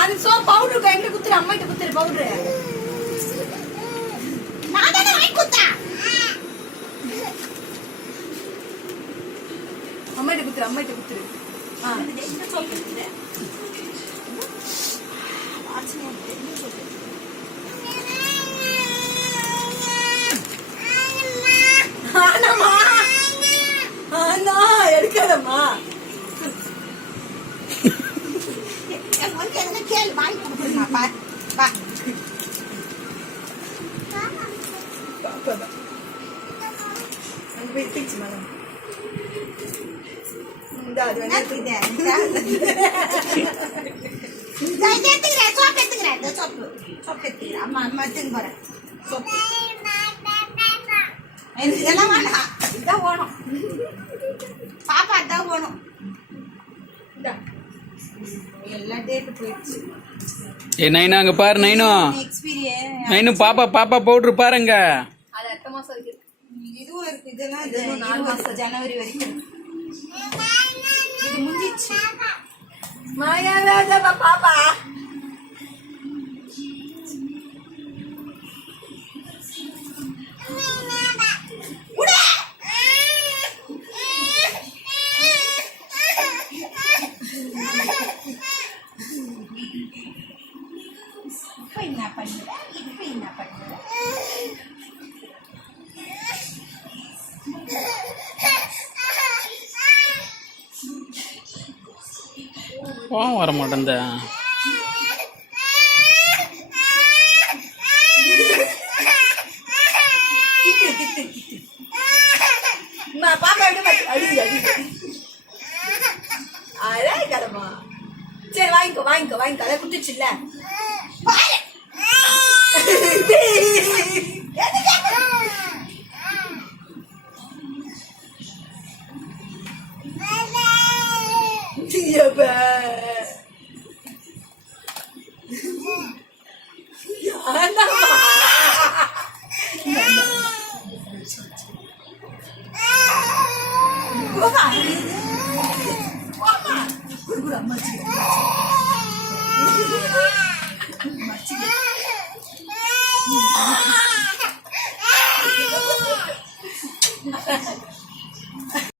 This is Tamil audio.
அது சோ பவுடர் எங்க குத்துற அம்மா கிட்ட குத்துற பவுடர் நான் தான வாங்கி குத்தா அம்மா கிட்ட குத்துற இந்த சோப் குத்துற வாட்ஸ்அப்ல இந்த சோப் ஆனமா ஆனா எடுக்கறமா என்ன கேள் வாங்கி கொடுத்துமா பா பா பாப்பா அங்க போய் பிச்சு மேடம் இந்த அது வந்து இந்த எடுத்துக்கிறேன் சோப் எடுத்துக்கிறேன் இந்த சோப் எடுத்துக்கிறேன் அம்மா அம்மா எடுத்துன்னு போறேன் சோப் இதெல்லாம் வேண்டாம் இதான் வேணும் பாப்பா இதான் வேணும் எல்லாம் டேட்டு போயிடுச்சு ஏ நைனு அங்க பாரு நைனு நைனு பாப்பா பவுடர் பாருங்க அது அடுத்த மாசம் இருக்கு இதுவும் இருக்கு இதெல்லாம் 4 மாசம் ஜனவரி வரைக்கும் இது முடிஞ்சிச்சு மாயா பாப்பா என்ன பண்ணுற இப்போ என்ன பண்ணுற வர மாட்டேன் பாப்பா அடி அழ கடமா சரி வாங்கிக்கோ அதை குத்துச்சு இல்ல அம்மாச்சி